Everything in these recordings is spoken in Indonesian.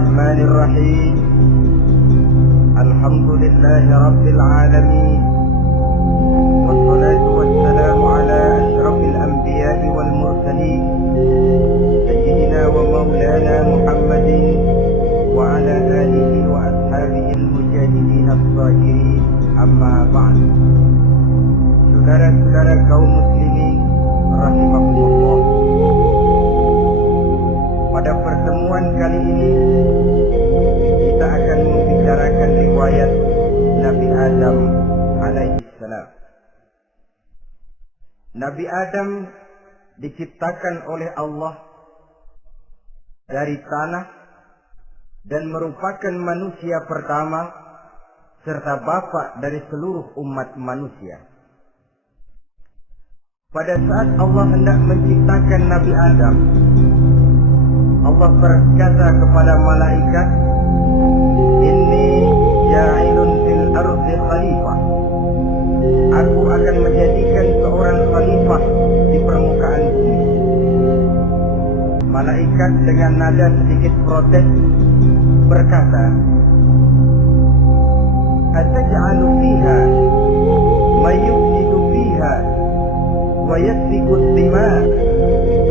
الرحمن الرحيم الحمد لله رب العالمين والصلاة والسلام على أشرف الأنبياء والمرسلين سيدنا ومولانا محمد وعلى آله وأصحابه المجاهدين الظاهرين أما بعد. Saudara-saudara kaum muslimin rahimakumullah, pada pertemuan kali ini kita akan membicarakan riwayat Nabi Adam alaihi salam. Nabi Adam diciptakan oleh Allah dari tanah dan merupakan manusia pertama serta bapa dari seluruh umat manusia. Pada saat Allah hendak menciptakan Nabi Adam, Allah berkata kepada malaikat, "Inni ja'ilun fil ardi khalifah." Aku akan menjadikan seorang khalifah di permukaan bumi. Malaikat dengan nada sedikit protes berkata, "Ataj'alu fiha may yufsidu fiha wa yasfiku ad-dima'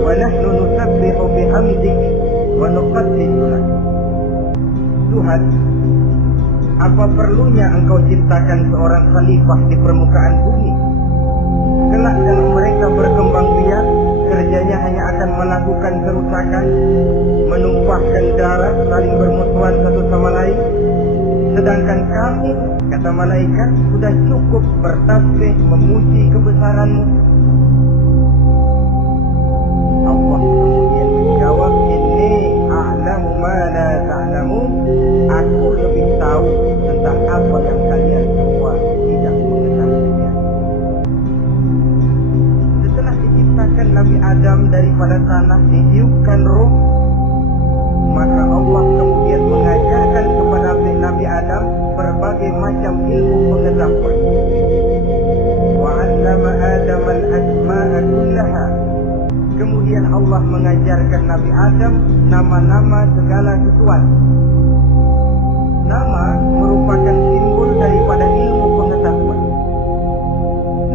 wa nahnu nusabbihu bihamdik wa nuqaddisu lak." Tuhan, apa perlunya engkau ciptakan seorang khalifah di permukaan bumi? Kelak kalau mereka berkembang biak, kerjanya hanya akan melakukan kerusakan, menumpahkan darah, saling bermusuhan satu sama lain. Sedangkan kami, kata malaikat, sudah cukup bertasbih memuji kebesaran-Mu. Allah kemudian menjawab, "Inni a'lamu ma la ta'lamun." Aku lebih tahu tentang apa yang kalian semua tidak mengetahuinya. Setelah diciptakan Nabi Adam daripada tanah, ditiupkan ruh, maka Allah kemudian mengajarkan kepada Nabi Adam berbagai macam ilmu pengetahuan. Wa 'allama Adam al-asma'a kullaha. Kemudian Allah mengajarkan Nabi Adam nama-nama segala sesuatu. Nama merupakan simbol daripada ilmu pengetahuan.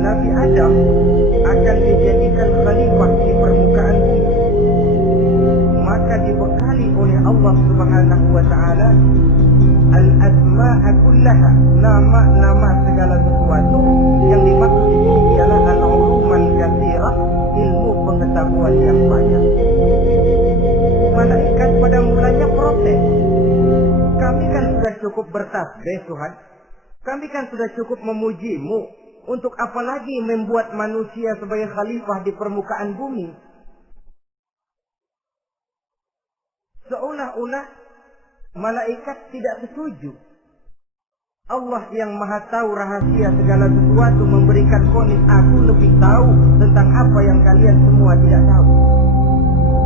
Nabi Adam akan dijadikan khalifah di permukaan bumi. Maka dibekali oleh Allah Subhanahu wa taala al-asma'a kullaha, nama-nama segala sesuatu. Yang dimaksud di sini ialah al-uluman katsirah, ilmu pengetahuan yang banyak. Malaikat pada mulanya protes. Kami kan sudah cukup bertasbih Tuhan. Kami kan sudah cukup memuji-Mu. Untuk apa lagi membuat manusia sebagai khalifah di permukaan bumi? Seolah-olah malaikat tidak setuju. Allah yang maha tahu rahasia segala sesuatu memberikan vonis, aku lebih tahu tentang apa yang kalian semua tidak tahu.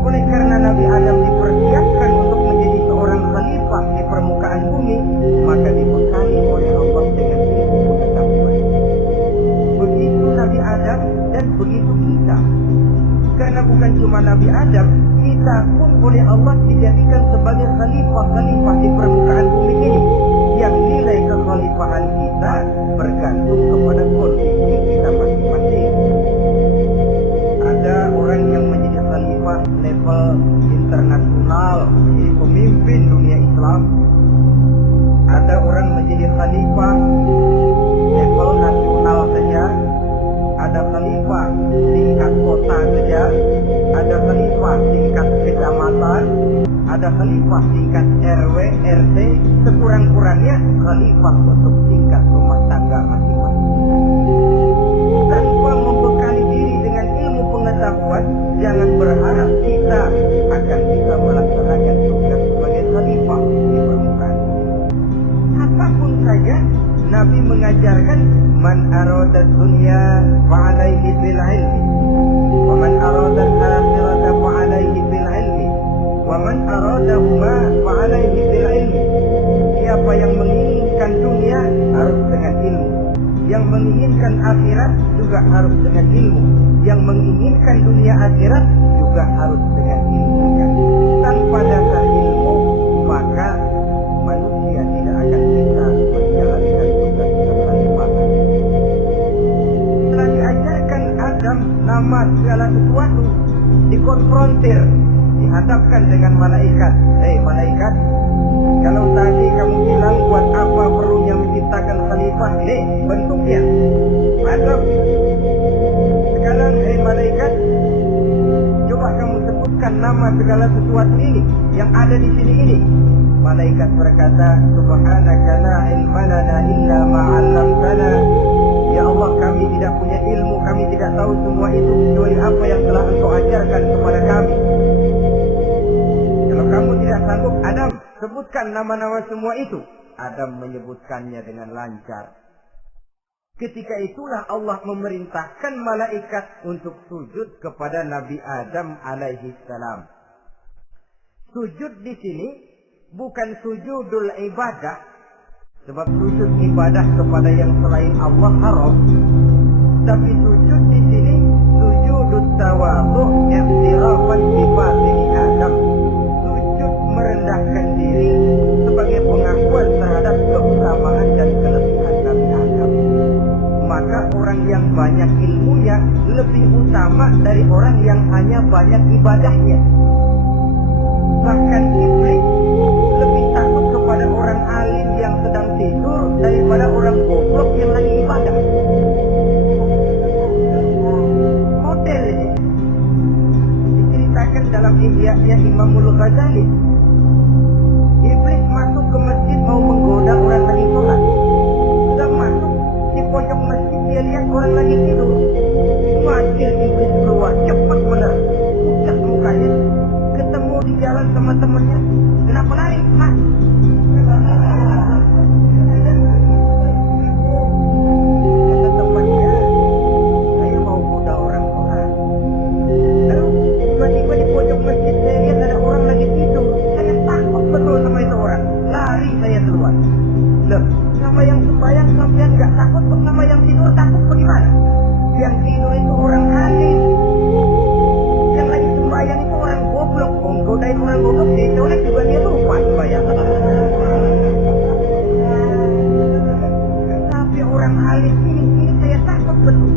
Oleh karena Nabi Adam dipersiapkan untuk menjadi seorang khalifah di permukaan bumi, maka dibekali oleh Allah dengan ilmu pengetahuan. Begitu Nabi Adam dan begitu kita. Karena bukan cuma Nabi Adam, kita pun oleh Allah dijadikan sebagai khalifah-khalifah di permukaan bumi ini. Yang nilai kekhalifahan kita bergantung kepada kondisi kita masing-masing. Ada orang yang menjadi khalifah level internasional, menjadi pemimpin dunia Islam. Ada orang menjadi khalifah level nasional saja. Ada khalifah tingkat kota saja. Ada khalifah tingkat kecamatan. Ada khalifah tingkat RW, RT. Sekurang-kurangnya khalifah untuk tingkat rumah tangga masing-masing. Tanpa membekali diri dengan ilmu pengetahuan, jangan berharap kita akan bisa melaksanakan tugas sebagai khalifah di permukaan bumi. Apapun saja, Nabi mengajarkan man arada dunya fa'alaihi bil ilmi wa man arada al-akhirata fa'alaihi bil ilmi wa man aradahuma fa'alaihi bil ilmi. Siapa yang menginginkan dunia harus dengan ilmu, yang menginginkan akhirat juga harus dengan ilmu, yang menginginkan dunia akhirat juga harus dengan ilmunya. Tanpa dasar ilmu, maka dikonfrontir, dihadapkan dengan malaikat. Hei malaikat, kalau tadi kamu bilang buat apa perlunya menciptakan khalifah? Nih bentuknya Adam. Sekarang hei malaikat, coba kamu sebutkan nama segala sesuatu ini yang ada di sini ini. Malaikat berkata, Subhanaka la ilma lana illa ma 'allamtana. Ya Allah, kami tidak punya ilmu, kami tidak tahu semua itu kecuali apa yang telah Engkau ajarkan kepada kami. Kalau kamu tidak sanggup, Adam, sebutkan nama-nama semua itu. Adam menyebutkannya dengan lancar. Ketika itulah Allah memerintahkan malaikat untuk sujud kepada Nabi Adam alaihi salam. Sujud di sini bukan sujudul ibadah, sebab sujud ibadah kepada yang selain Allah haram. Tapi sujud di sini sujudut tawadhu i'tirafan bi batini Adam. Sujud merendahkan diri sebagai pengakuan terhadap keutamaan dan kelebihan Nabi Adam. Maka orang yang banyak ilmunya lebih utama dari orang yang hanya banyak ibadahnya. Bahkan iblis lebih takut kepada orang alim yang sedang tidur daripada orang goblok yang lagi ibadah. Model ini diceritakan dalam Ihya-nya Imamul Ghazali. Iblis masuk ke masjid mau menggoda orang lagi sholat. Sudah masuk di pojok masjid, dia lihat orang lagi tidur. Macil iblis keluar cepat benar, pucat mukanya. Ketemu di jalan sama temannya, kenapa lari? Mas, kata temannya, saya mau goda orang sholat. Lalu tiba-tiba di pojok masjid saya lihat ada orang lagi tidur. Saya takut betul sama itu orang, lari saya keluar. Loh, sama yang sembahyang sampean nggak takut, kok sama yang tidur takut bagaimana? Yang tidur itu orang alim, yang lagi sembahyang itu orang goblok. Godain orang goblok, dia colek juga dia lupa sembahyang. Tapi orang alim ini saya takut betul.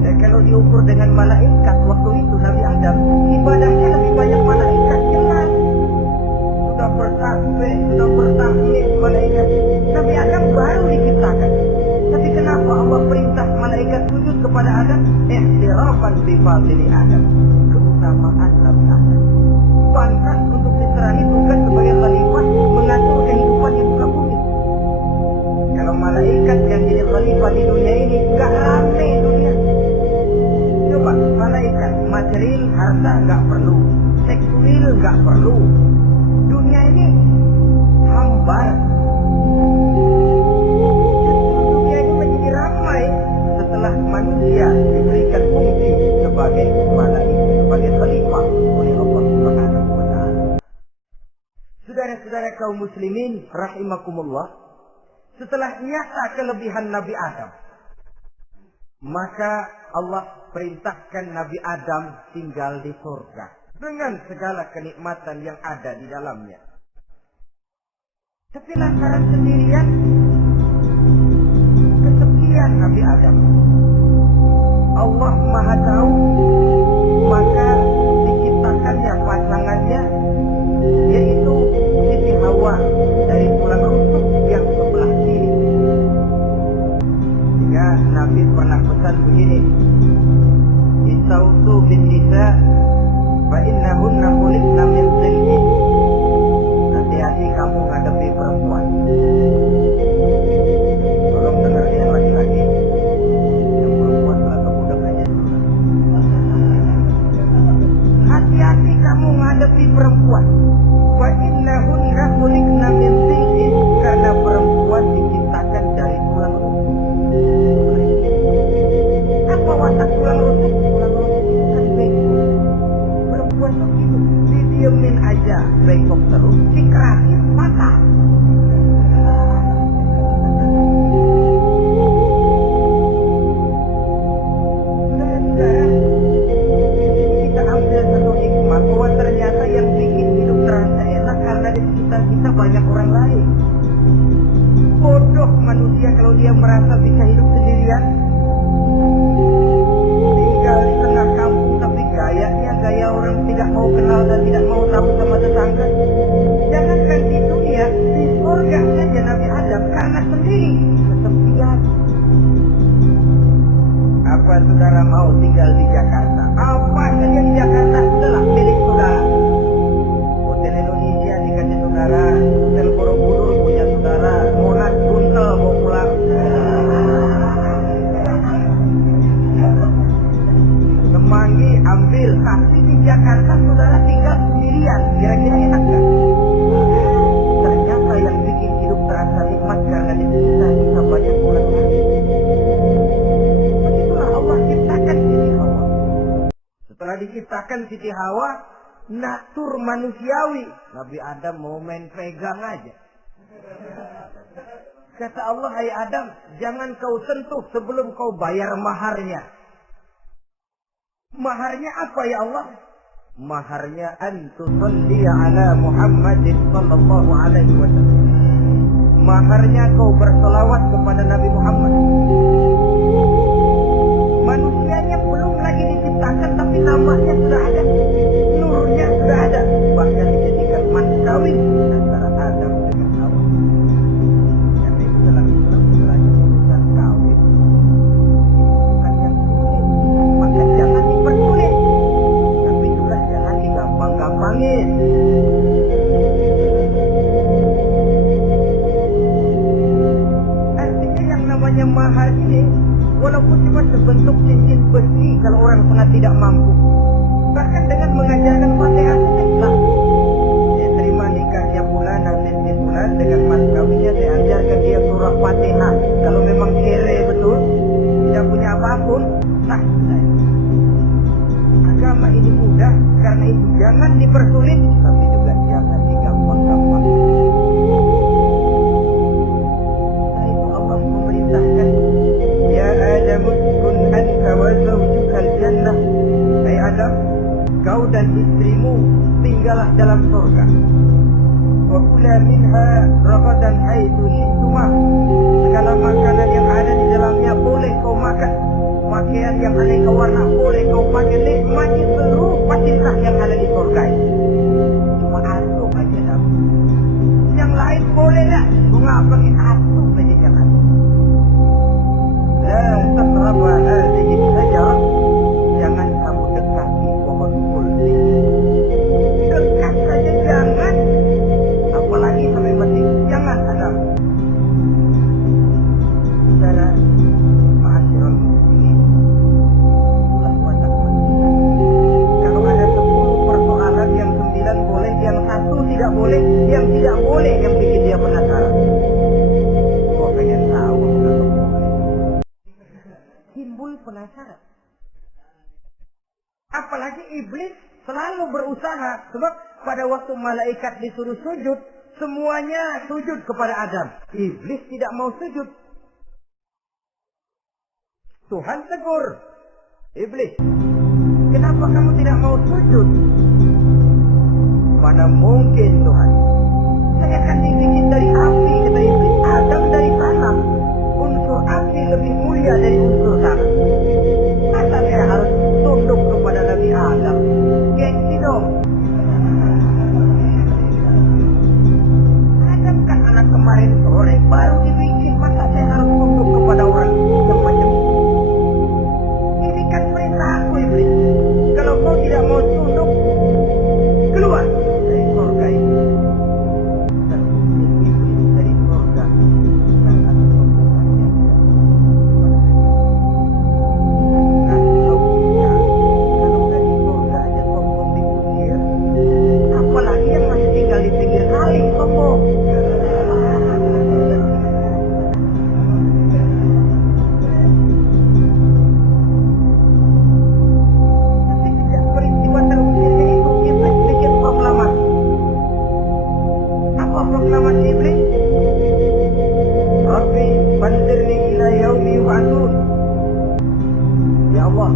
Dan kalau diukur dengan malaikat waktu itu Nabi Adam ibadahnya lebih banyak malaikat, jelas. Sudah bertasbih, sudah bertahmid malaikat. Nabi Adam baru diciptakan. Tapi kenapa Allah perintah malaikat sujud kepada Adam? Ihtirafan bi fadli Adam. Keutamaan Nabi Adam. Pantas untuk diserahi tugas sebagai khalifah mengatur kehidupan di muka bumi. Kalau malaikat yang jadi khalifah di dunia ini gak rame dunia. Coba malaikat material harta gak perlu, seksual gak perlu. Dunia ini hambar. Justru dunia ini menjadi ramai setelah manusia diberikan fungsi sebagai malaikat, sebagai khalifah oleh Allah Subhanahu wa ta'ala. Saudara-saudara kaum muslimin rahimakumullah, setelah nyata kelebihan Nabi Adam, maka Allah perintahkan Nabi Adam tinggal di surga dengan segala kenikmatan yang ada di dalamnya. Tapi lantaran sendirian, kesepian Nabi Adam, Allah Maha Tahu, maka diciptakannya pasangannya, yaitu Siti Hawa dari tulang rusuk yang sebelah kiri. Sehingga Nabi pernah pesan begini, Istautu bin nisa fa innahunna khuliqna min dhilmin. Hati-hati kamu menghadapi perempuan. Tolong dengar yang laki-laki, yang perempuan belakang budak aja dulu. Hati-hati kamu menghadapi perempuan. Wa innahunna khuliqna min dhilmin, karena perempuan diciptakan dari tulang rusuk. Apa watak tulang rusuk? Tulang rusuk itu kan bengkok. Perempuan tuh gitu, didiemin aja bengkok terus, dikerasin patah. Saudara-saudara, kita ambil satu hikmah bahwa ternyata yang bikin hidup terasa enak karena di sekitar kita banyak orang lain. Bodoh manusia kalau dia merasa bisa hidup sendirian, tinggal di tengah kampung tapi gaya bahkan Siti Hawa natur manusiawi. Nabi Adam mau main pegang aja. Kata Allah, hai Adam, jangan kau sentuh sebelum kau bayar maharnya. Maharnya apa ya Allah? Maharnya antusalli ala Muhammadin sallallahu alaihi wasallam. Maharnya kau berselawat kepada Nabi Muhammad. Manusianya belum lagi diciptakan, tapi namanya sudah ada, nurnya sudah ada, bahkan dijadikan mas kawin antara Adam dengan Hawa. Karena itu dalam Islam sebenarnya urusan kawin itu bukan yang sulit, maka jangan dipersulit, tapi juga jangan digampang-gampangin. Artinya yang namanya mahar ini walaupun cuma sebentuk cincin besi kalau orang sangat tidak mampu, bahkan dengan mengajarkan Fatihah saja. Saya terima nikahnya bulan binti bulan, dengan mas kawinnya saya ajarkan dia surah Fatihah. Kalau memang kere betul, tidak punya apapun, sah saya. Agama ini mudah, karena itu jangan dipersulit, tapi juga jangan digampang-gampang. Setelah itu Allah memerintahkan, ya Adam uskun anta wa zawjukal jannah. Hai Adam, kau dan istrimu tinggallah dalam surga. Wa kula minha ragadan haitsu syi'tuma. Segala makanan yang ada di dalamnya boleh kau makan. Pakaian yang aneka warna boleh kau pakai. Nikmati seluruh fasilitas yang ada di surga ini. Cuma asuh aja dah. Yang lain boleh dah. Mengapa kita asuh saja jangan. La taqrabu hadhihi sajarah. Jangan kamu dekati pohon kulti. Dekat saja jangan. Apalagi sampai mati. Jangan Adam. Saudara, ma'asyiral muslimin, itulah watak manusia. Kalau ada 10 persoalan, yang 9 boleh, yang 1 tidak boleh, yang tidak boleh yang bikin dia penasaran. Gua pengen tahu apakah boleh. Timbul penasaran. Apalagi iblis selalu berusaha, sebab pada waktu malaikat disuruh sujud, semuanya sujud kepada Adam. Iblis tidak mau sujud. Tuhan tegur, iblis, kenapa kamu tidak mau sujud? Mana mungkin Tuhan, saya akan dibikin dari api, kata iblis. Adam dari tanah, unsur api lebih mulia dari unsur tanah. Masa saya harus tunduk kepada Nabi Adam? Gengsi dong. Adam kan anak kemarin sore baru dibikin, masa saya harus tunduk kepada orang yang macam ini? Ini kan perintah aku, iblis. Kalau kau tidak mau tunduk, keluar dari surga ini. Terusir iblis dari surga karena kesombongannya tidak mau kepada Adam. Kalau dari surga aja sombong diusir, apalagi yang masih tinggal di pinggir kali sombong. Tapi sejak peristiwa terusirnya itu, iblis bikin proklamasi. Apa proklamasi iblis? Rabbi bandirni ila yaumi yub'atsun. Ya Allah,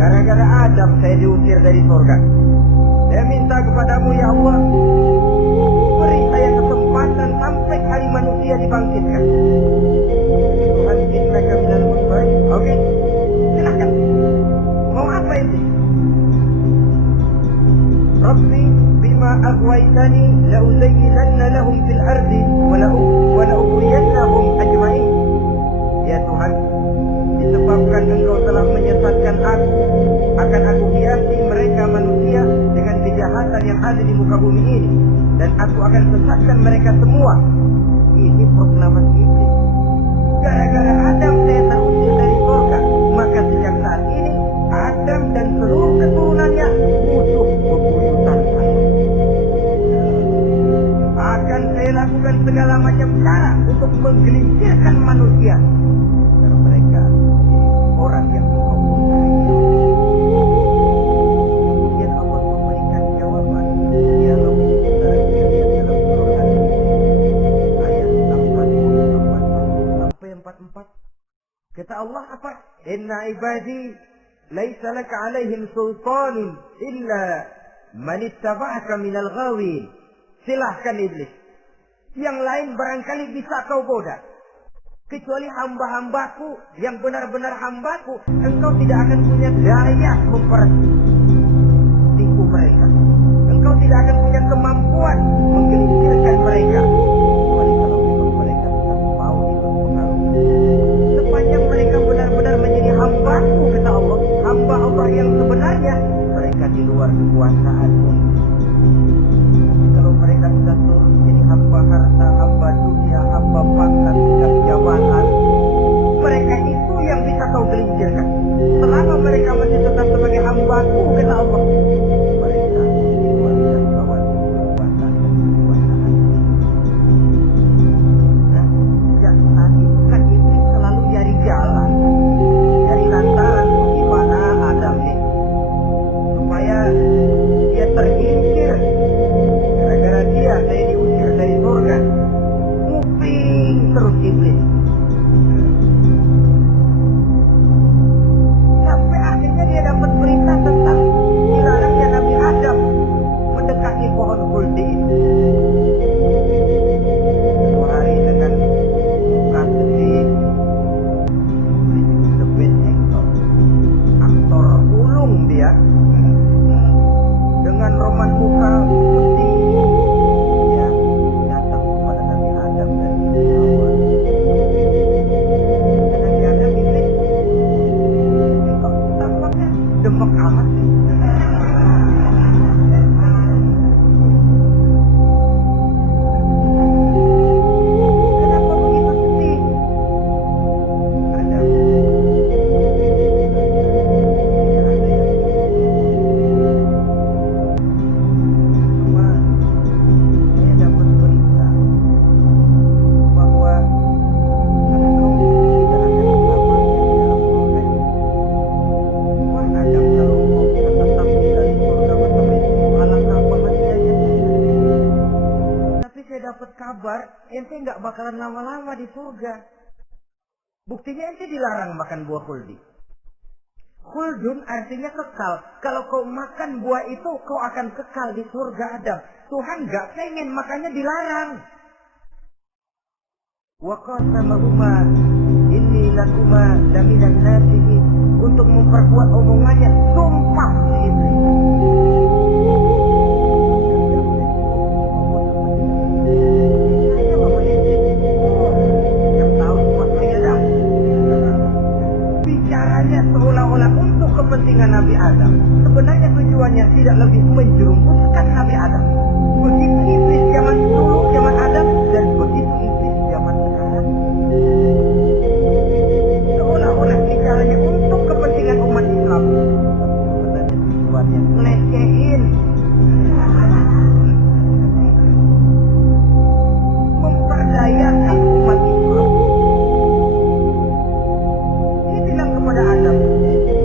gara-gara Adam saya diusir dari surga. Saya minta kepadamu ya Allah, beri saya kesempatan sampai hari manusia dibangkitkan. Tuhan, innaka minal munzirin. Oke, silakan. Mau apa ini? Rabbi bima aghwaytani la uzayyinanna lahum fil ardi wa la ughwiyannahum ajma'in. Ya Tuhan, disebabkan Engkau telah menyesatkan aku, akan aku hiasi mereka manusia dengan kejahatan yang ada di muka bumi ini, dan aku akan sesatkan mereka semua. Ini proklamasi iblis. Gara-gara Adam saya terusir dari surga, maka sejak saat ini Adam dan seluruh keturunannya musuh bebuyutan saya. Akan saya lakukan segala macam cara untuk menggelincirkan manusia agar mereka menjadi orang yang Engkau murkai. inna ibadi laisa laka alaihim sultanun illa man ittaba'aka minal ghawin. Silahkan iblis. Yang lain barangkali bisa kau goda. Kecuali hamba-hambaku yang benar-benar hambaku, engkau tidak akan punya daya mempertipu mereka. Engkau tidak akan punya kemampuan menggelincirkan mereka. Kecuali kalau memang mereka sudah mau ikut pengaruh. Sepanjang mereka benar-benar menjadi hambaku, kata Allah, hamba Allah yang sebenarnya, mereka di luar kekuasaanmu. Tapi kalau mereka sudah turun menjadi hamba harta, hamba dunia, hamba pangkat dan jabatan, mereka itu yang bisa kau gelincirkan. Selama mereka masih tetap sebagai hambaku, kata Allah, mereka di luar jangkauan kekuasaan dan kekuasaan. Nah, sejak saat itu kan iblis selalu cari jalan, cari lantaran bagaimana Adam nih supaya dia tergelincir. Gara-gara dia saya diusir dari surga. Nguping terus iblis. Sampai akhirnya dia dapat berita tentang dilarangnya Nabi Adam mendekati pohon khuldi itu. Suatu hari dengan muka sedih, iblis itu the best actor. Aktor ulung dia. Dengan roman muka putih, dia datang kepada Nabi Adam dan Hawa. Nabi Adam iblis, ini kok tampaknya demek amat sih. Kenapa begitu sedih? Adam, tidak ada yang cuma saya dapat berita bahwa engkau tidak akan selamanya di dalam surga ini. Wah Adam, kalau engkau bisa tetap tinggal di surga macam itu, alangkah bahagianya saya. Tapi saya dapat kabar ente nggak bakalan lama-lama di surga. Buktinya ente dilarang makan buah khuldi. Khuldun artinya kekal. Kalau kau makan buah itu, kau akan kekal di surga Adam. Tuhan gak pengen, makanya dilarang. Wa qasamahuma inni lakuma laminan nasihin. Untuk memperkuat omongannya, sumpah si iblis. Saya Bapak Yesus. Yang tahu cuma saya dah. Bicaranya seolah-olah untuk kepentingan Nabi Adam. Sebenarnya tujuannya tidak lebih menjerumuskan Nabi Adam. Begitu iblis zaman dulu, zaman Adam, dan begitu iblis zaman sekarang. Seolah-olah bicaranya untuk kepentingan umat Islam. Tapi sebenarnya tujuannya ngelecehin, memperdayakan umat Islam. Dia bilang kepada Adam,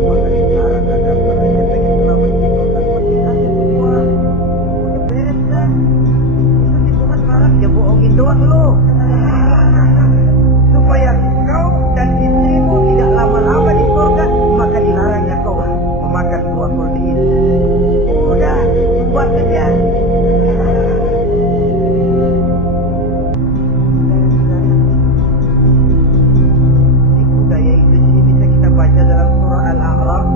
maka sekarang Adam, kalau dia pengen selamanya di surga, penting aja semua. Udah beres dah. Itu si Tuhan marah, dia bohongin doang lo. Supaya kau dan istrimu tidak lama-lama di surga, maka dilarangnya kau memakan buah khuldi ini. Udah, buat saja. Tipu daya iblis ini bisa kita baca dalam surah Al-A'raf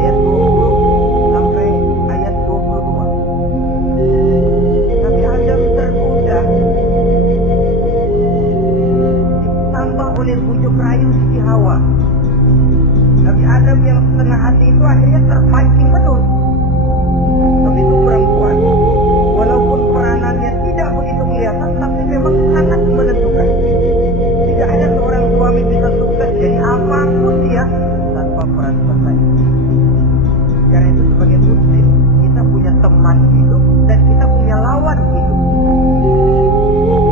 ayat 20 sampai ayat 22. Nabi Adam tergoda, ditambah oleh bujuk rayu Siti Hawa. Nabi Adam yang setengah hati itu akhirnya terpancing betul. Tapi itu perempuan, walaupun peranannya tidak begitu kelihatan, tapi memang sangat menentukan. Tidak ada seorang suami bisa sukses jadi apapun dia tanpa peran serta istri. Karena itu sebagai muslim, kita punya teman hidup dan kita punya lawan hidup.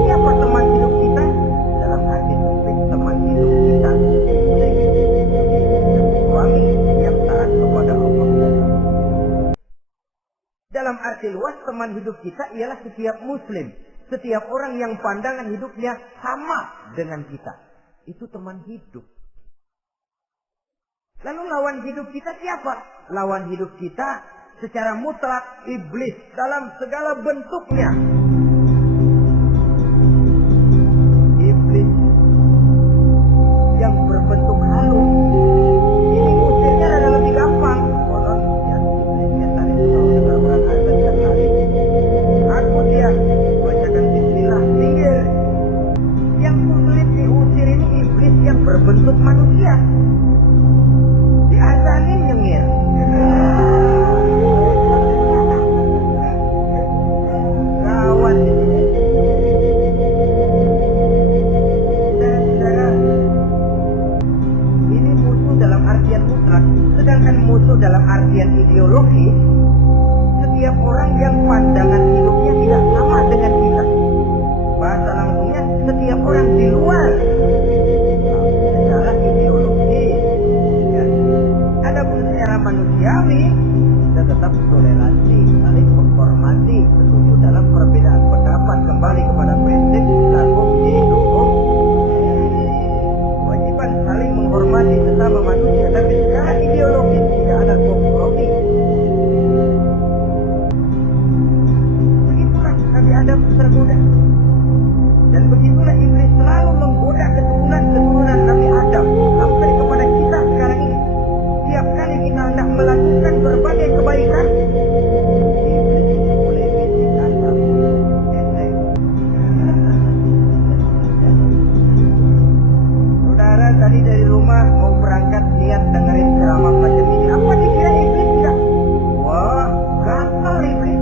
Siapa teman hidup kita? Dalam arti sempit, teman hidup kita istri, suami yang taat kepada Allah dan Rasulnya. Dalam arti luas, teman hidup kita ialah setiap muslim, setiap orang yang pandangan hidupnya sama dengan kita. Itu teman hidup. Lalu lawan hidup kita siapa? Lawan hidup kita secara mutlak iblis dalam segala bentuknya. Iblis yang berbentuk halus. Ini musirnya ada lebih gampang. Konon ya iblis setan itu kalau dengar orang azan dan lari. Aku dia bacakan bismillah minggir. Yang sulit diusir ini iblis yang berbentuk manusia. Diazanin nyengir. Gawat ini. Saudara-saudara, ini musuh dalam artian mutlak. Sedangkan musuh dalam artian ideologis, setiap orang yang pandangan hidupnya tidak sama dengan kita. Bahasa langsungnya, setiap orang di luar secara ideologi. Ya. Adapun secara manusiawi, kita tetap toleransi, saling menghormati, setuju dalam perbedaan pendapat, kembali kepada prinsip lakum dinukum. Kewajiban saling menghormati sesama manusia, tapi secara ideologis tidak ada kompromi. Begitulah Nabi Adam tergoda. Dan begitulah iblis selalu menggoda keturunan Nabi Adam sampai kepada kita sekarang ini. Setiap kali kita hendak melakukan berbagai kebaikan, iblis ini mulai bisik kasar. Saudara tadi dari rumah mau berangkat niat dengerin ceramah macam ini, apa dikira iblis tidak? Wah, gatal iblis.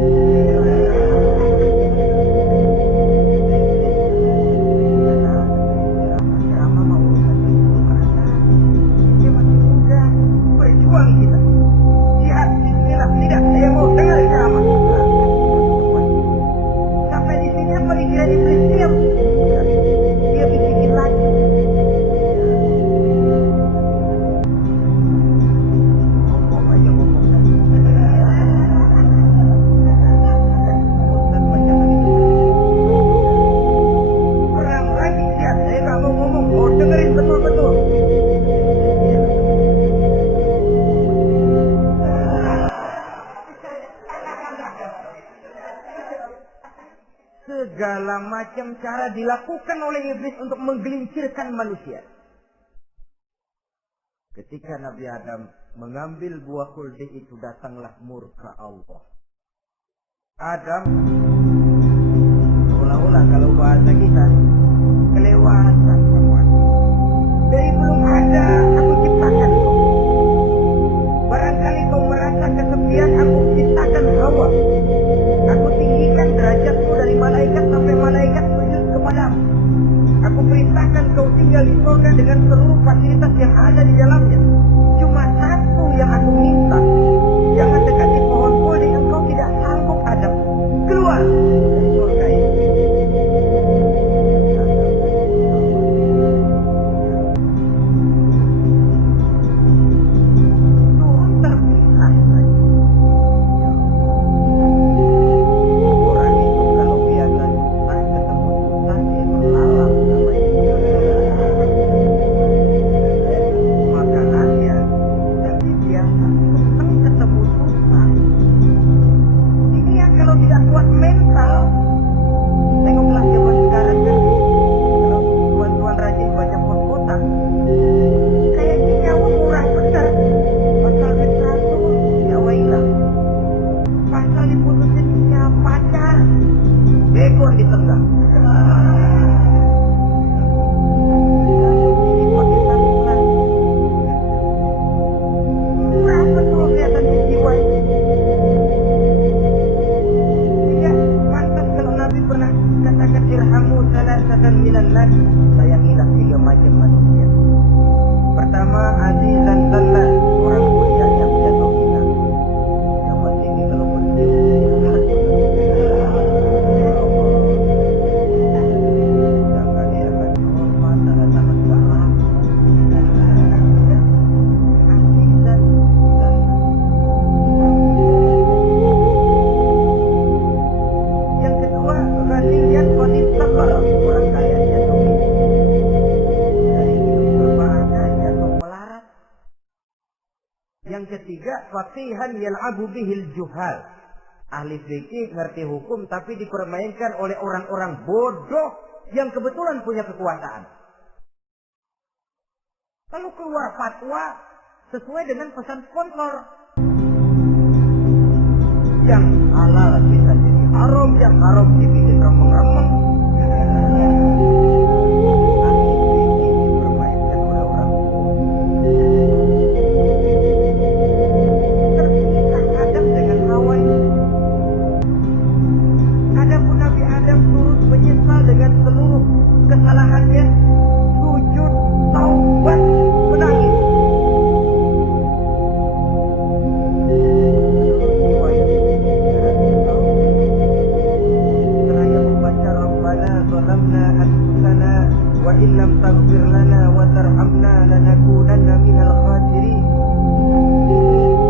Kita jihad bismillah, tidak, saya mau dengar ceramah. Sampai di sini apa dikira iblis diam? Dia bisikin lagi. Ngomong aja ngomong kan. Perang lagi jihad, saya nggak mau ngomong, mau dengerin betul-betul. Segala macam cara dilakukan oleh iblis untuk menggelincirkan manusia. Ketika Nabi Adam mengambil buah kuldi itu, datanglah murka Allah. Adam, seolah-olah kalau bahasa kita, kelewatan semua. Dari belum ada, aku ciptakan kau. Barangkali kau merasa kesepian, aku ciptakan Hawa. Aku tinggikan derajatmu dari malaikat sampai malaikat sujud kepadamu. Aku perintahkan kau tinggal di surga dengan seluruh fasilitas yang ada di dalamnya. Cuma satu yang aku minta, jangan dekati pohon kuldi, engkau tidak sanggup Adam. Keluar dari surga ini. Turun terpisah saja. Sayangilah tiga macam manusia. Pertama, azizan zallah, orang mulia yang jatuh hina. Siapa tinggi kalau bercium? Jangan dia akan hormat, tanda tangan galak. Azizan zallah. Yang kedua, ghaniyan wa nistakar, orang kaya jatuh miskin. Dari hidup berbahagia jatuh melarat. faqihan yal'abu bihil juhal. Ahli fikih ngerti hukum tapi dipermainkan oleh orang-orang bodoh yang kebetulan punya kekuasaan. Lalu keluar fatwa sesuai dengan pesan sponsor. Yang halal bisa jadi haram, yang haram dibikin remeng-remeng. Ahli fikih dipermainkan oleh orang bodoh. Terpisah Adam dengan Hawa. Adapun Nabi Adam turut menyesal dengan seluruh kesalahannya, sujud, taubat, menangis. Seraya membaca Rabbana zalamna anfusana wa illam taghfir lana wa tarhamna lanakunanna minal khasirin.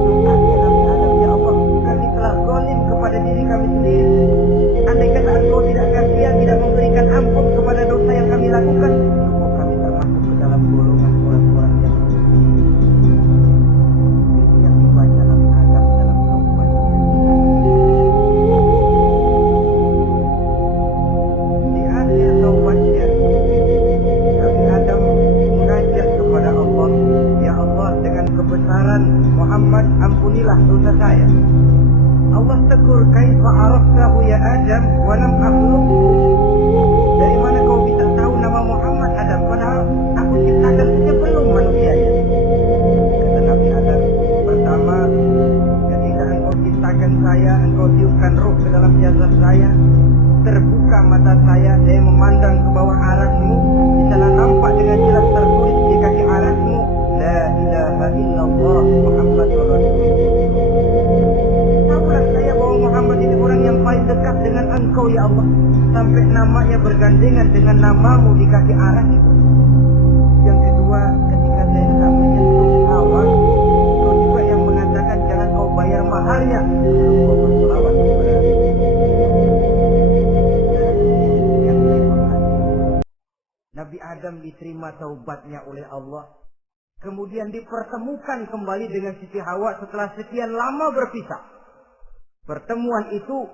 Doanya Nabi Adam, ya Allah, kami telah zalim kepada diri kami sendiri. Andai kata Engkau tidak kasihan, tidak memberikan ampun kepada dosa yang kami lakukan, sungguh kami termasuk ke dalam golongan orang-orang yang rugi. Ini yang dibaca Nabi Adam dalam taubatnya. Di akhir taubatnya, Nabi Adam munajat kepada Allah, ya Allah, dengan kebesaran Muhammad, ampunilah dosa saya. Allah tegur, kaifa araftahu ya Adam wa lam akhluqhu. Dari mana kau bisa tahu nama Muhammad Adam padahal aku ciptakan sebelum manusianya? Kata Nabi Adam, pertama, ketika engkau ciptakan saya, engkau tiupkan ruh ke dalam jasad saya, terbuka mata saya memandang ke bawah arasmu, di sana nampak dengan jelas tertulis di kaki arasmu, la ilaha illallah Muhammadur Rasulullah. Tahulah saya bahwa Muhammad ini orang yang paling dekat dengan engkau ya Allah, sampai namanya bergandengan dengan namamu di kaki aras itu. Yang kedua, ketika saya hendak menyentuh Hawa, kau juga yang mengatakan jangan kau bayar maharnya sebelum kau berselawat kepada Nabi. Yang saya hormati, Nabi Adam diterima taubatnya oleh Allah, kemudian dipertemukan kembali dengan Siti Hawa setelah sekian lama berpisah. Pertemuan itu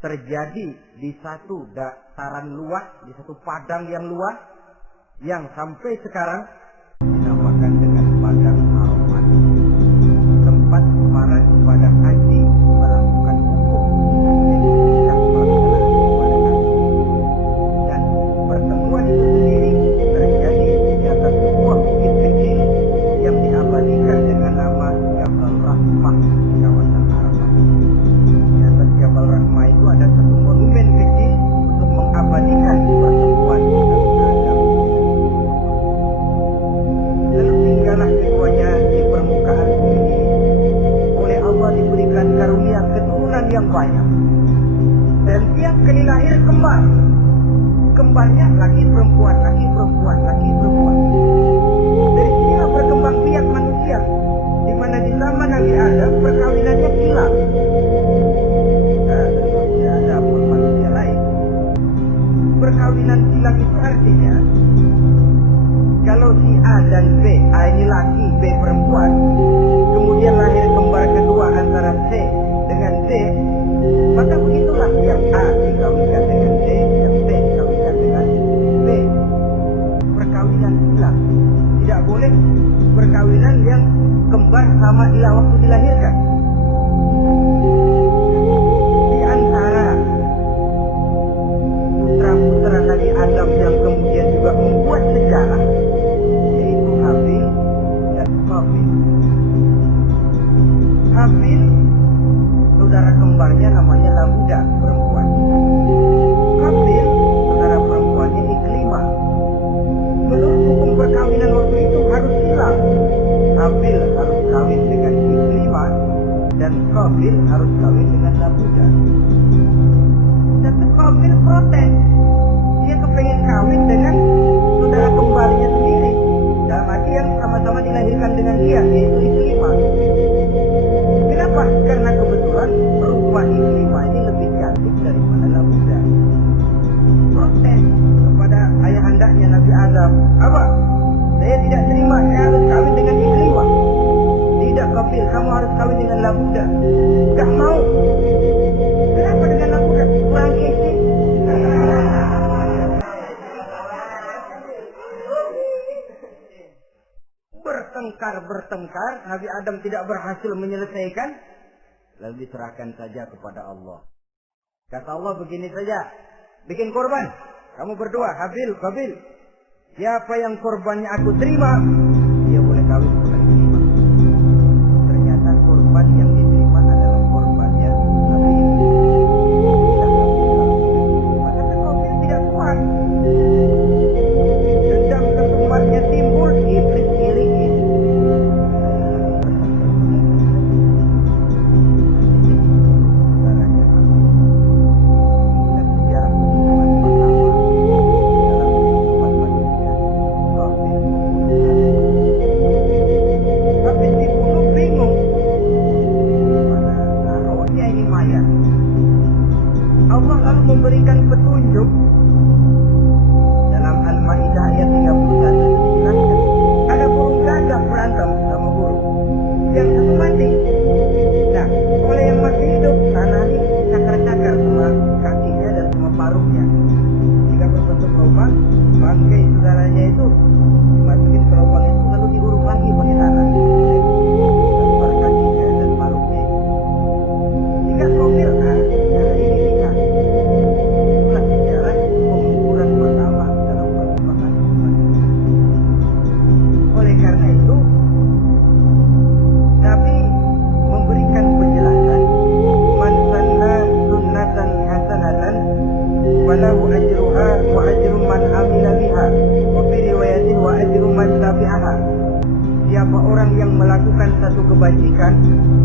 terjadi di satu dataran luas, di satu padang yang luas, yang sampai sekarang dinamakan dengan Padang Arafat, tempat para ibadah haji melakukan wukuf, dan pertemuan itu sendiri terjadi di atas sebuah bukit kecil yang diabadikan dengan nama Jabal Rahmah di kawasan Arafat. Di atas Jabal Rahmah itu ada satu monumen kecil untuk mengabadikan pertemuan Nabi Adam. Lalu tinggallah keduanya di permukaan bumi ini. Oleh Allah diberikan karunia keturunan yang banyak. Dan tiap kali lahir kembar. Kembarnya laki perempuan, laki perempuan, laki perempuan. Dari sinilah berkembang biak manusia, di mana di zaman Nabi Adam perkawinannya hilang. Tentu tidak ada pun manusia lain. Perkawinan silang itu artinya kalau si A dan B, A ini laki, B perempuan, kemudian lahir kembar kedua antara C dengan D, maka begitulah yang A dikawinkan dengan D, yang C dikawinkan dengan B. Perkawinan bertengkar, Nabi Adam tidak berhasil menyelesaikan, lalu diserahkan saja kepada Allah. Kata Allah begini saja, bikin korban. Kamu berdua, Habil, Qabil. Siapa yang korbannya aku terima, dia boleh kawin dengan terima. Ternyata korban yang diterima adalah korbannya Habil. Maka Qabil tidak kuat. Dendam kesumatnya timbul, iblis milikin. Saudaranya Habil. Inilah sejarah pembunuhan pertama dalam kehidupan manusia. Qabil membunuh Habil. Habis dibunuh bingung. Mana naruhnya ini mayat? Allah lalu memberikan petunjuk. Dalam Al-Maidah ayat 31 dijelaskan, ada burung gagak berantem sama burung. Yang satu mati. Nah, oleh yang masih hidup, tanah ini cakar-cakar sama kakinya dan sama paruhnya. Jika berbentuk lubang, bangkai saudaranya itu dimasukin ke lubang itu lalu diuruk lagi pakai tanah. Per kakinya dan paruhnya itu. Jika Qabil, cara ini bisa. Itulah sejarah pengukuran pertama dalam perkembangan manusia. Oleh karena itu, Nabi memberikan penjelasan, man sanna sunnatan hasanatan falahu ajruha wa ajru man amila biha wa fi riwayatin wa ajru man tabi'aha. Siapa orang yang melakukan satu kebajikan,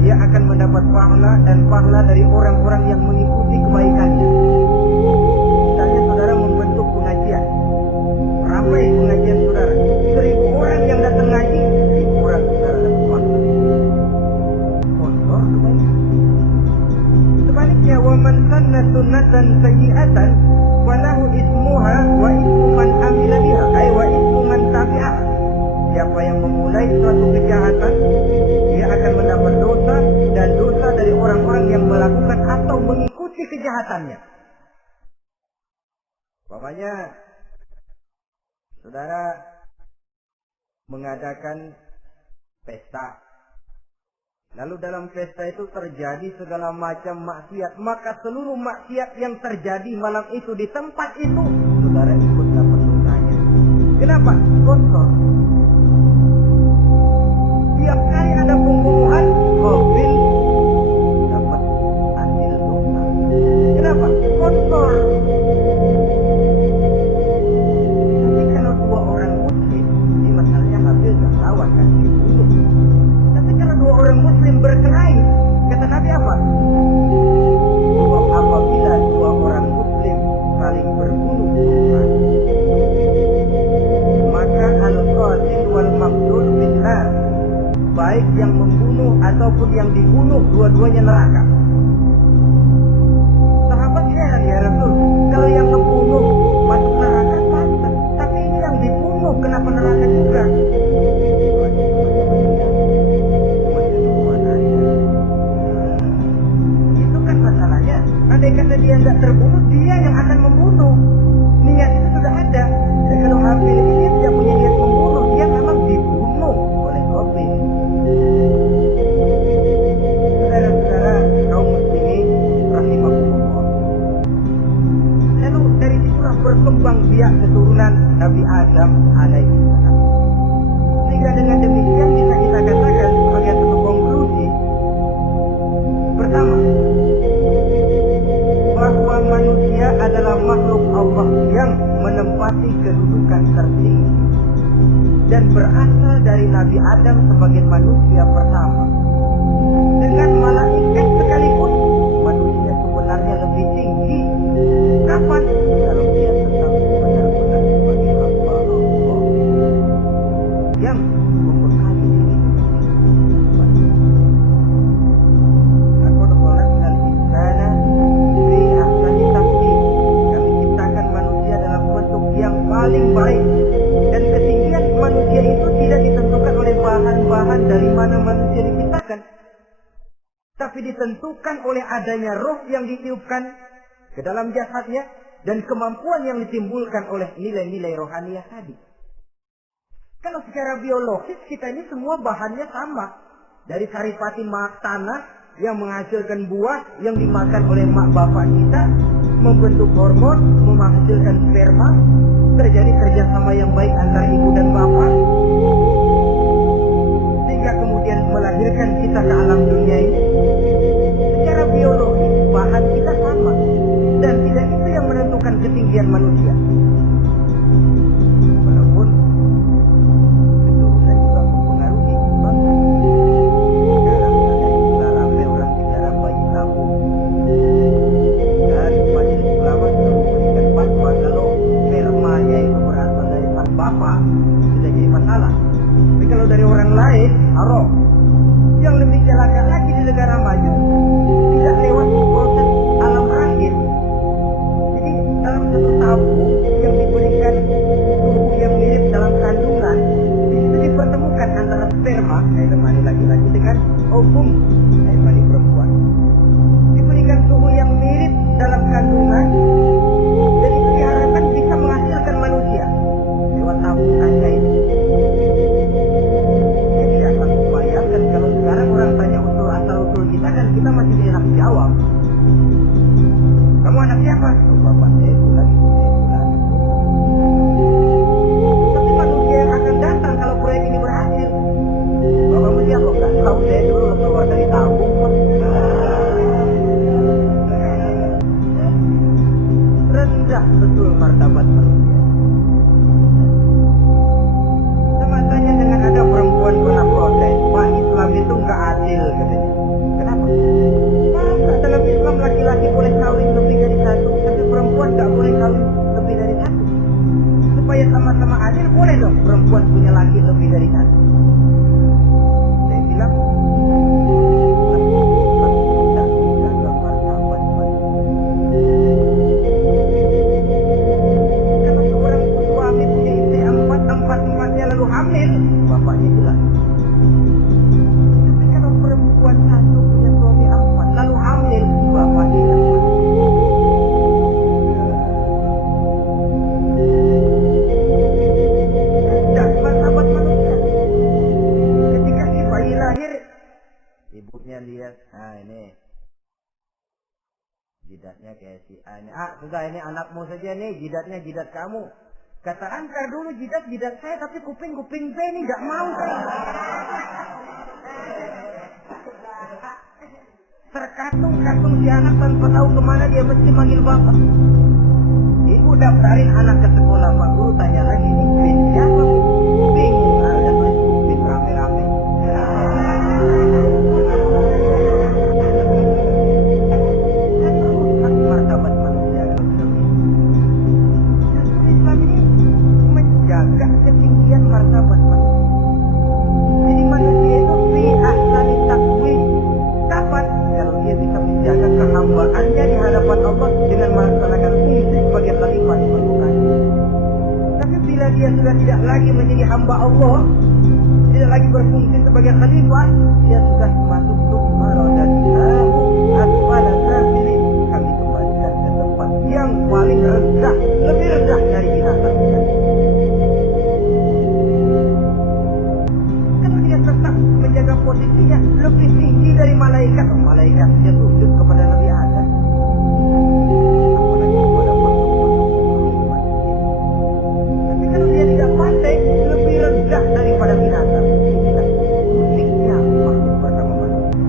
dia akan mendapat pahala dan pahala dari orang-orang yang mengikuti kebaikannya. Misalnya saudara membentuk pengajian, ramai pengajian saudara, 1000 orang yang datang ngaji, 1000 orang saudara dapat pahala. Sponsor kebaikan. Sebaliknya, wa man sanna sunnatan sayyi'atan falahu ismuha wa ismu man amila biha, ay wa ismu man tabi'aha. Siapa yang memulai suatu kejahatan, dia akan mendapat dosa dan dosa dari orang-orang yang melakukan atau mengikuti kejahatannya. Bapaknya, saudara mengadakan pesta. Lalu dalam pesta itu terjadi segala macam maksiat. Maka seluruh maksiat yang terjadi malam itu di tempat itu, saudara ikut dapat dosanya. Kenapa? Sponsor. Tiap kali ada pembunuhan, Qabil dapat andil dosa. Kenapa? Sponsor. Tapi kalau 2 orang muslim, ini masalahnya Habil gak lawan kan, dibunuh. Tapi kalau 2 orang muslim berkelahi, kata Nabi apa? Apabila 2 orang muslim saling berbunuh-bunuhan, maka al-qatil wal maqtul finnar, baik yang membunuh ataupun yang dibunuh, dua-duanya neraka. Sahabat heran, ya Rasul, kalau yang membunuh masuk neraka pantas, tapi ini yang dibunuh kenapa neraka juga? Itu kan masalahnya. Andai kata dia nggak terbunuh, dia yang akan membunuh. Niat itu sudah ada. Dan kalau Habil ini dia tidak punya niat membunuh, dia memang dibunuh oleh Qabil. Saudara-saudara kaum muslimin rahimakumullah. Lalu dari situlah berkembang biak keturunan Nabi Adam alaihi salam. Sehingga dengan demikian bisa kita katakan sebagai satu konklusi, pertama, bahwa manusia adalah makhluk Allah yang menempati kedudukan tertinggi dan berasal dari Nabi Adam sebagai manusia pertama. Dengan malaikat sekalipun, manusia sebenarnya lebih tinggi. Kapan? Kalau dia tetap benar-benar sebagai hamba Allah yang membekali diri dengan kehidupan. Laqad khalaqnal insana fi ahsani taqwim. Kami ciptakan manusia dalam bentuk yang paling baik. Dan ketinggian manusia itu tidak ditentukan oleh bahan-bahan dari mana manusia diciptakan, tapi ditentukan oleh adanya roh yang ditiupkan ke dalam jasadnya dan kemampuan yang ditimbulkan oleh nilai-nilai rohaniah tadi. Kalau secara biologis kita ini semua bahannya sama. Dari saripati mak tanah yang menghasilkan buah yang dimakan oleh mak bapak kita, membentuk hormon, menghasilkan sperma, terjadi kerjasama yang baik antara ibu dan bapak, sehingga kemudian melahirkan kita ke alam dunia ini. Secara biologis bahan kita sama, dan tidak itu yang menentukan ketinggian manusia. Walaupun keturunan juga mempengaruhi, sebab sekarang ada istilah rame orang bicara bayi tabung, dan majelis ulama sudah memberikan fatwa kalau spermanya itu berasal dari sang bapak sudah jadi masalah. Tapi kalau dari orang lain haram. Yang lebih celaka lagi di negara maju tidak lewat proses alam rahim. Jadi dalam satu tabung yang diberikan tubuh yang mirip dalam kandungan, itu dipertemukan antara sperma, mani laki-laki, dengan ovum, mani perempuan. Diberikan suhu yang mirip dalam kandungan, dan itu diharapkan bisa menghasilkan manusia lewat tabung kaca itu. Saya tidak sanggup bayangkan kalau sekarang orang tanya usul asal usul kita, dan kita masih enak jawab. Kamu anak siapa? Oh, bapak saya bulan, ibu saya bulan. Tapi manusia yang akan datang kalau proyek ini berhasil, bapakmu siapa? Enggak tahu, saya dulu keluar dari tabung. Rendah betul martabat manusia. Sematanya dengan ada perempuan pernah protes, Pak, Islam itu enggak adil katanya. Kenapa? Masa dalam Islam laki-laki boleh kawin lebih dari satu, tapi perempuan enggak boleh kawin lebih dari satu. Supaya sama-sama adil, boleh dong perempuan punya laki lebih dari satu. Saya bilang, kalau seorang suami punya istri empat-empatnya lalu hamil, bapaknya jelas. Tapi kalau perempuan satu punya suami empat lalu hamil, bapaknya jelas. Dan martabat manusia. Ketika si bayi lahir, ibunya lihat, ini jidatnya kayak si A ini. Sudah, ini anakmu saja nih, jidatnya jidat kamu. Kata Angkar dulu jidat saya, tapi kuping saya ini nggak mau saya. Terkatung-katung si anak tanpa tahu kemana dia mesti manggil bapak. Ibu daftarin anak ke sekolah, Pak Guru tanya lagi, ini bin siapa Bu? Bingung, ada tulis bin rame-rame. Martabat manusia dalam Islam ini. Justru Islam ini menjaga ketinggian martabat manusia. Jadi manusia itu fi ahsani taqwim. Kapan? Kalau dia bisa menjaga kehambaannya di hadapan Allah dengan melaksanakan fungsi sebagai khalifah di permukaan. Tapi bila dia sudah tidak lagi menjadi hamba Allah, tidak lagi berfungsi sebagai khalifah, dia sudah masuk summa radadnahu asfala safilin. Kami kembalikan ke tempat yang paling rendah, lebih rendah dari binatang. Kalau dia tetap menjaga posisinya lebih tinggi dari malaikat, malaikat dia sujud kepada Nabi Adam. Apalagi kepada makhluk-makhluk yang tapi kalau dia tidak pandai, lebih rendah daripada binatang. Inilah uniknya makhluk bernama manusia.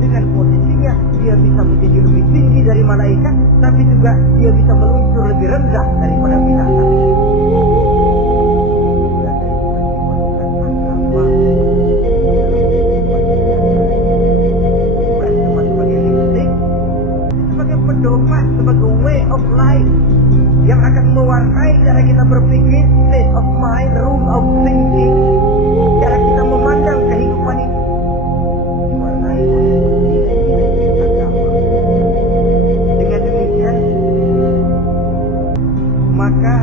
Dengan posisinya dia bisa menjadi lebih tinggi dari malaikat, tapi juga dia bisa meluncur lebih rendah daripada binatang. Sebagai way of life yang akan mewarnai cara kita berpikir, state of mind, rule of thinking, cara kita memandang kehidupan ini diwarnai oleh nilai-nilai agama. Dengan demikian, maka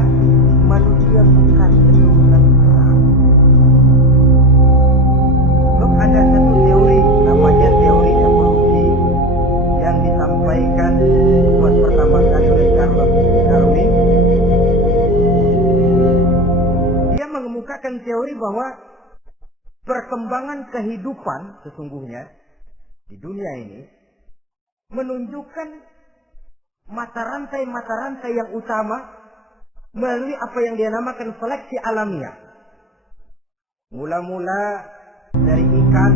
manusia bukan keturunan perang. Sebab ada satu teori namanya teori evolusi yang disampaikan buat pertama kali oleh Charles Darwin. Dia mengemukakan teori bahwa perkembangan kehidupan sesungguhnya di dunia ini menunjukkan mata rantai yang utama melalui apa yang dia namakan seleksi alamiah. Mula-mula dari ikan,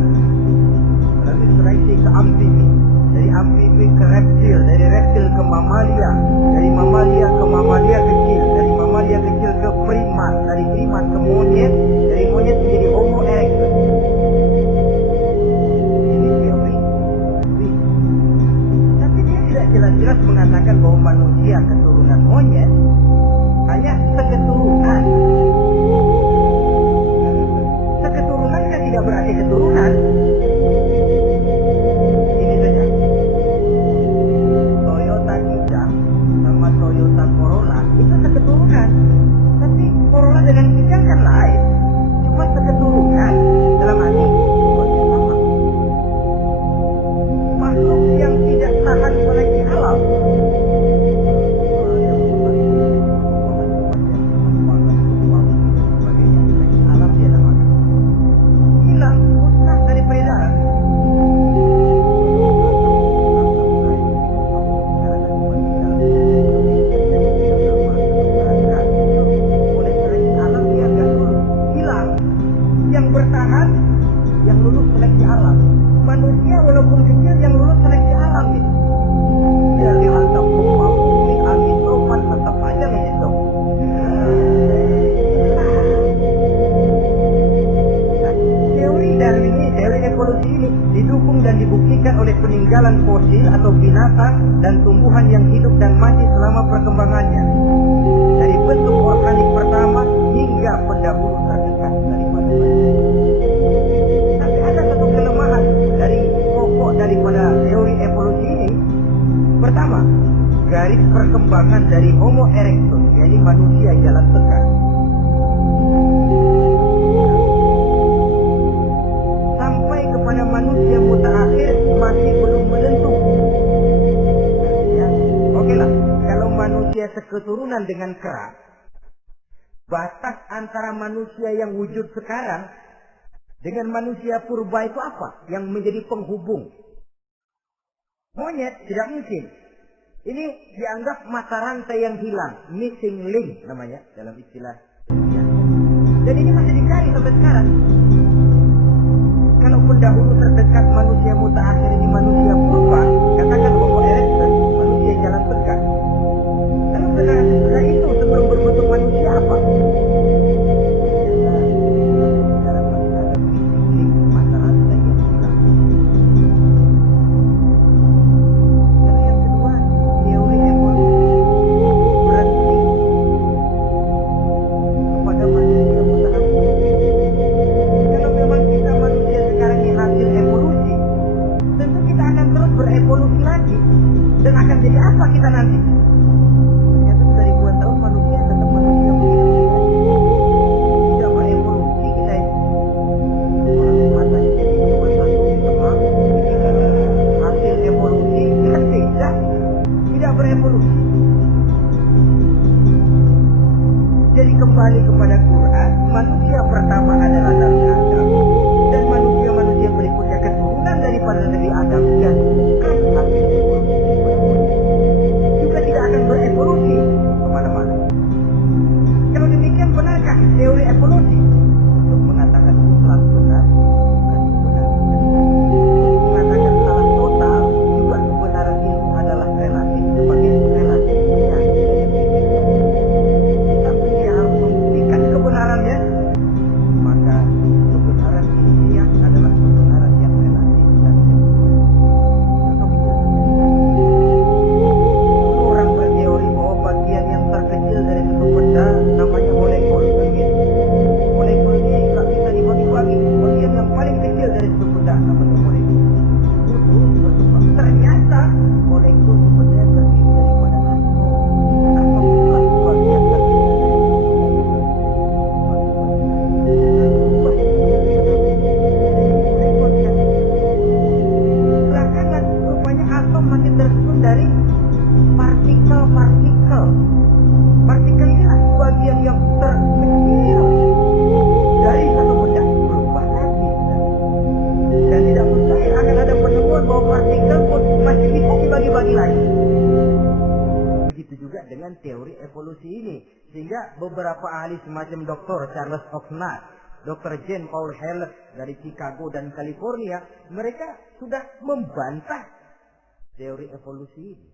lalu seleksi ke amfibi, dari amfibi ke reptil, dari reptil ke mamalia, dari mamalia ke mamalia kecil, dari mamalia kecil ke primat, dari primat ke monyet, dari monyet menjadi Homo erectus. Ini teori. Tapi dia tidak jelas-jelas mengatakan bahwa manusia keturunan monyet, hanya seketurunan. Seketurunan kan tidak berarti keturunan. Ini saja. Toyota Kijang sama Toyota Corolla itu seketurunan. Tapi Corolla dengan Kijang kan lain. Cuma seketurunan. Dalam arti konsep sama. Makhluk yang tidak tahan seleksi alam, peninggalan fosil atau binatang dan tumbuhan yang hidup dan mati selama perkembangannya, dari bentuk organik pertama hingga pendahulu terdekat daripada manusia. Tapi ada satu kelemahan dari pokok daripada teori evolusi ini. Pertama, garis perkembangan dari Homo erectus, yaitu manusia jalan tegak, sampai kepada manusia mutaakhir masih belum menentu. Ya, oke lah, kalau manusia seketurunan dengan kera, batas antara manusia yang wujud sekarang dengan manusia purba itu apa? Yang menjadi penghubung? Monyet tidak mungkin. Ini dianggap mata rantai yang hilang, missing link namanya dalam istilah ilmiah. Dan ini masih dicari sampai sekarang. Kalau pendahulu terdekat manusia mutaakhir ini manusia purba, katakan Homo erectus, manusia jalan tegak. Lalu setelah itu sebelum berbentuk manusia apa? Sekarang masih ada missing link, mata rantai yang hilang. Lalu yang kedua, teori evolusi berhenti kepada manusia mutaakhir. Kalau memang kita manusia sekarang ini hasil evolusi, tentu kita akan terus berevolusi lagi. Dan akan jadi apa kita nanti? Ternyata sudah ribuan tahun manusia tetap manusia begini saja. Tidak berevolusi kita ini. Orang matanya jadi cuma satu di tengah. Hasil evolusi kan tidak berevolusi. Jadi kembali kepada Quran, manusia pertama adalah Nabi Adam, dan manusia-manusia berikutnya keturunan daripada Nabi Adam, dan bukan hasil evolusi daripada monyet. Juga tidak akan berevolusi kemana-mana. Kalau demikian, benarkah teori evolusi? Untuk mengatakan mutlak benar, bukan kebenaran. Untuk mengatakan salah total, juga kebenaran ilmu adalah relatif sebagai relatifnya daya pikir. Tapi dia harus membuktikan kebenarannya, maka dengan teori evolusi ini. Sehingga beberapa ahli semacam Dr. Charles Oxnard, Dr. Jane Paul Heller dari Chicago dan California, mereka sudah membantah teori evolusi ini.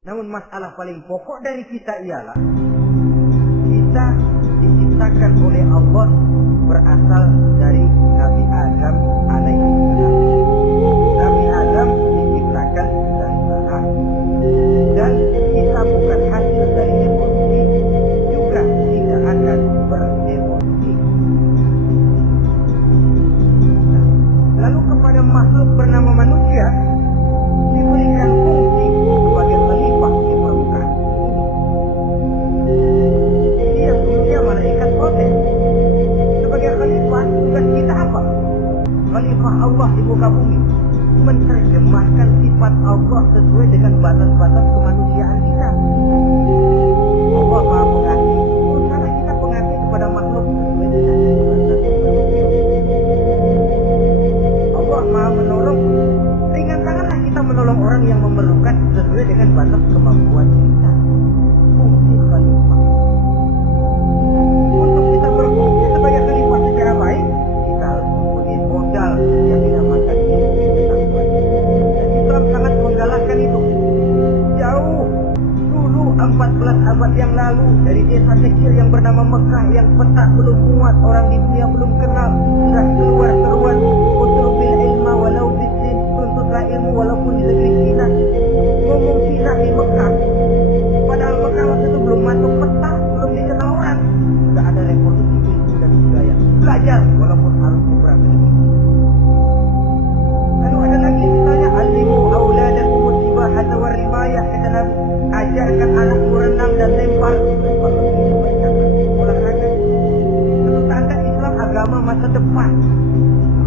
Namun masalah paling pokok dari kita ialah kita diciptakan oleh Allah berasal dari Nabi Adam alaihissalam. Nabi Adam diciptakan dari tanah, dan kita bukan hasil dari evolusi, juga tidak akan berevolusi. Nah, lalu kepada makhluk bernama manusia diberikan fungsi sebagai khalifah di permukaan bumi ini. Dia dulunya malaikat protes. Sebagai khalifah, tugas kita apa? Khalifah Allah di muka bumi, menerjemahkan sifat Allah sesuai dengan batas-batas kemanusiaan kita. Allah Maha Pengasih, usahalah kita pengasih kepada makhluk sesuai dengan batas kemanusiaan. Allah Maha Menolong, ringan tanganlah kita menolong orang yang memerlukan sesuai dengan batas kemampuan kita. Fungsi khalifah. Untuk kita berfungsi sebagai khalifah secara baik, kita harus mempunyai modal yang dinamakan ilmu pengetahuan. Dan Islam sangat menggalakkan itu. Jauh dulu 14 abad yang lalu, dari desa kecil yang bernama Mekah yang peta belum muat, orang di dunia belum kenal, sudah keluar seruan utlubil ilma walau bisin, tuntutlah ilmu walaupun di negeri Cina. Ngomong Cina di Mekah, padahal Mekah waktu itu belum masuk peta, belum dikenal orang. Sudah ada revolusi ilmu dan budaya. Belajar walaupun harus seberang ke negeri Cina. Lalu ada lagi misalnya alimu auladakum sibahata war rimayah, kata Nabi, ajarkan anak berenang dan lempar lebih diberikan olahraga. Tentu tanda Islam agama masa depan.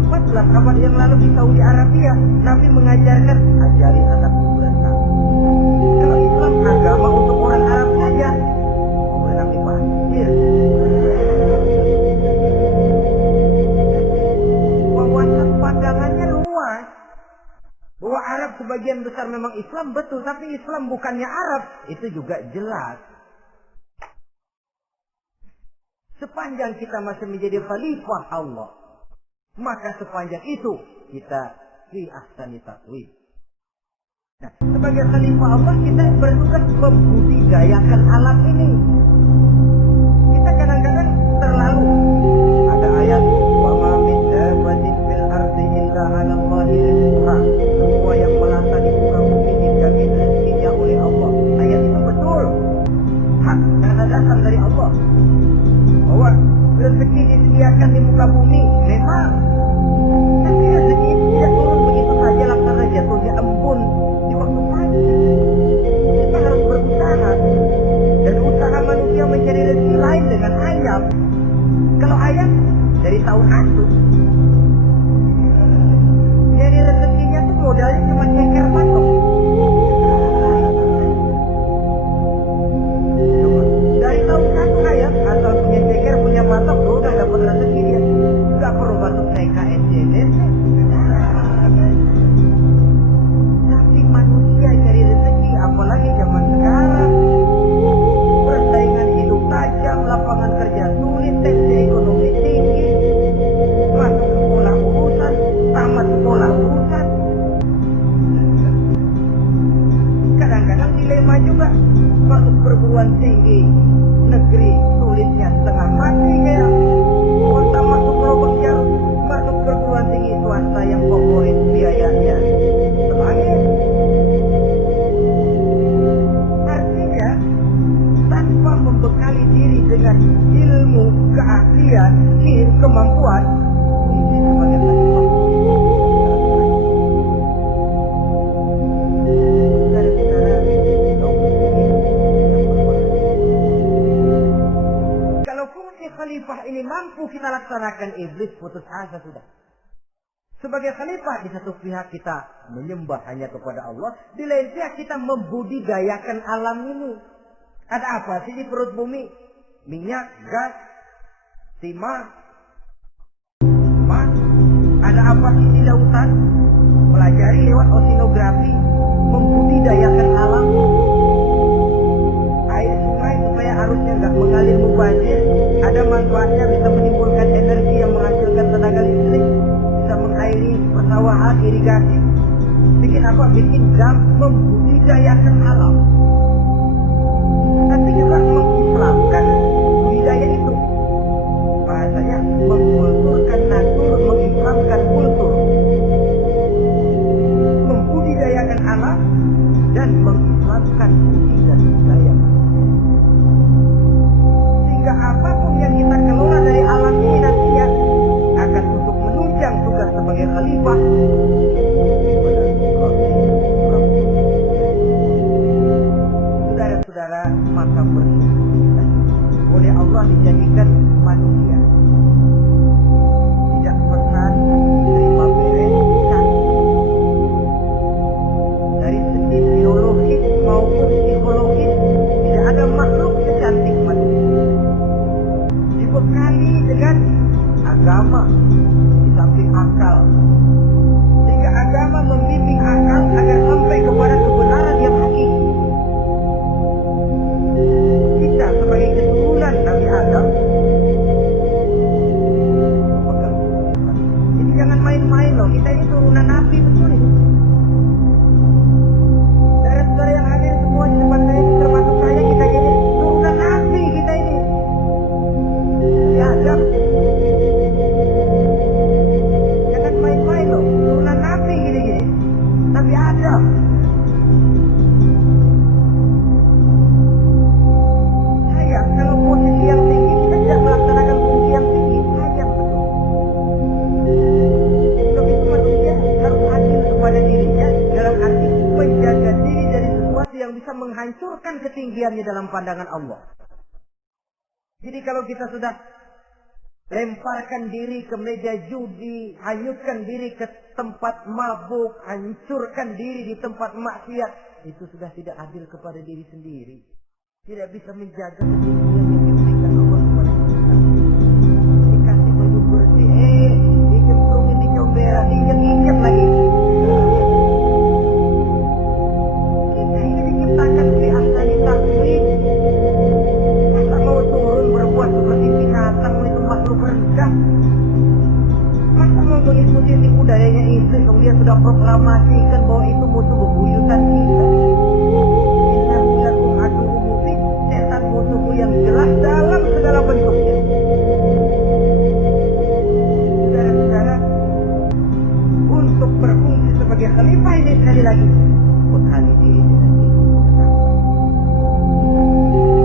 14 abad yang lalu di Saudi Arabia, Nabi mengajarkan ajari anakmu berenang. Kalau Islam agama untuk orang Arab saja, mau berenang di pasir. Wawasan pandangannya luas. Bahwa Arab sebagian besar memang Islam, betul, tapi Islam bukannya Arab, itu juga jelas. Sepanjang kita masih menjadi khalifah Allah, maka sepanjang itu kita fi ahsani taqwim. Nah, sebagai khalifah Allah kita bertugas membudidayakan alam ini. Kita kadang-kadang terlalu ada ayat wa ma min dabbatin fil ardi illa 'ala Allahi rizquha. Semua yang melata di muka bumi dijamin rezekinya oleh Allah. Ayat itu betul. Hak karena datang dari Allah. Bahwa rezeki disediakan di muka bumi memang, tapi rezeki itu tidak turun begitu saja lah karena jatuhnya embun di waktu pagi. Kita harus berusaha, dan usaha manusia mencari rezeki lain dengan ayam. Kalau ayam dari tahun asuh, jadi rezekinya tuh modalnya cuma ceker patok. Dari tahun satu ayam asal punya ceker punya patok, udah dapat rezeki dia. Gak perlu masuk TKSDN. Tapi manusia cari rezeki, apalagi zaman sekarang, persaingan hidup tajam, lapangan kerja sulit, tensi ekonomi tinggi, masuk sekolah urusan, tamat sekolah urusan. Kadang-kadang dilema juga, masuk perguruan tinggi negeri sulitnya setengah mati kayak kontak masuk lubang jarum, masuk perguruan tinggi swasta yang favorit biayanya selangit. Artinya tanpa membekali diri dengan ilmu, keahlian, kemampuan, fungsi sebagai khalifah khalifah ini mampu kita laksanakan, iblis putus asa sudah. Sebagai khalifah, di satu pihak kita menyembah hanya kepada Allah, di lain pihak kita membudidayakan alam ini. Ada apa sih di perut bumi? Minyak, gas, timah, emas. Ada apa sih di lautan? Pelajari lewat oceanografi, membudidayakan alam. dan mengislamkan budi dan budaya manusia. Sehingga apapun yang kita kelola dari alam ini nantinya akan untuk menunjang tugas sebagai khalifah. Saudara-saudara, maka bersyukur kita oleh Allah dijadikan manusia tidak pernah terima beres cantik. Dari segi biologis maupun psikologis tidak ada makhluk secantik manusia. Dibekali dengan agama di samping akal, sehingga agama membimbing akal agar sampai kepada kebenaran yang hakiki. Kita sebagai keturunan Nabi Adam memegang kunci. Jadi jangan main-main loh, kita ini turunan Nabi betul ini. Saudara-saudara yang hadir semua di depan saya ini, termasuk saya, kita ini turunan Nabi, kita ini Nabi Adam. Jangan main-main loh, turunan Nabi gini-gini, Nabi Adam. Kalau posisi yang tinggi kita tidak melaksanakan fungsi yang tinggi, sayang betul. Sebab itu manusia harus adil kepada dirinya dalam arti menjaga diri dari sesuatu yang bisa menghancurkan ketinggiannya dalam pandangan Allah. Jadi kalau kita sudah lemparkan diri ke meja judi, hanyutkan diri ke tempat mabuk, hancurkan diri di tempat maksiat, itu sudah tidak adil kepada diri sendiri. Tidak bisa menjaga ketinggian yang diberikan Allah kepada kita. Dikasih baju bersih, dicemplungin di comberan, diinjek-injek lagi. Kita ini diciptakan di ahsani taqwim. Masa mau turun berbuat seperti binatang itu makhluk rendah? Masa mau mengikuti tipu dayanya iblis, kemudian sudah proklamasikan bahwa itu musuh bebuyutan kita? Musuhmu yang jelas dalam segala bentuknya. Saudara-saudara, untuk berfungsi sebagai khalifah ini sekali lagi bekali diri dengan ilmu pengetahuan.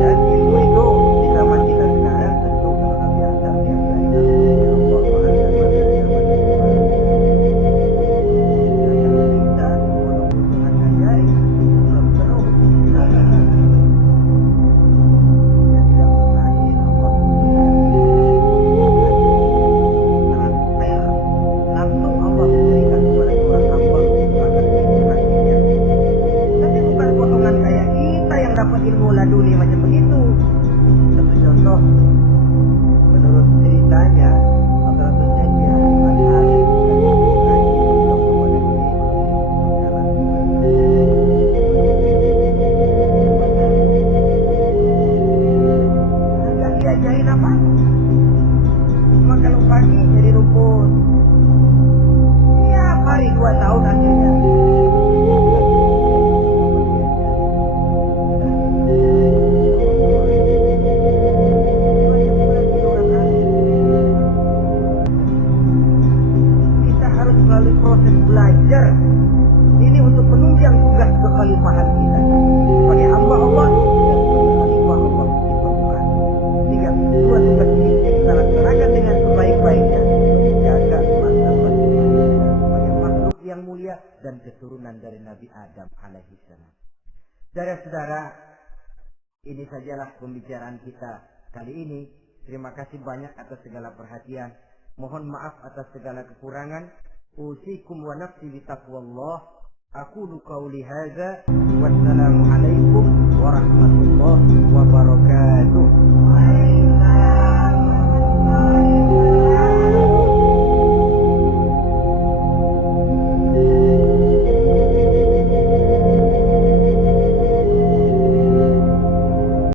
Dan ilmu itu di zaman kita sekarang tentu kalau Nabi Adam diajari dalam Allah Muhammad dan kalau kita butuh ngajari belum terus. Dapat ilmu laduni macam begitu. Satu contoh, menurut ceritanya, aparatusnya dia hari kaji untuk kepada nggak diajarin apa. Cuma kalau pagi jadi rumput, tiap hari 2 tahun akhirnya. Proses belajar ini untuk menunjang tugas kekhalifahan kita sebagai hamba Allah dan sebagai khalifah Allah di permukaan. Sehingga dua tugas ini kita laksanakan dengan sebaik-baiknya, menjaga martabat manusia sebagai makhluk yang mulia dan keturunan dari Nabi Adam alaihissalam. Saudara-saudara, ini sajalah pembicaraan kita kali ini. Terima kasih banyak atas segala perhatian. Mohon maaf atas segala kekurangan. Usikum wa nafsi bitaqwallah. Aqulu qawli hadza. Wassalamu alaikum warahmatullahi wabarakatuh.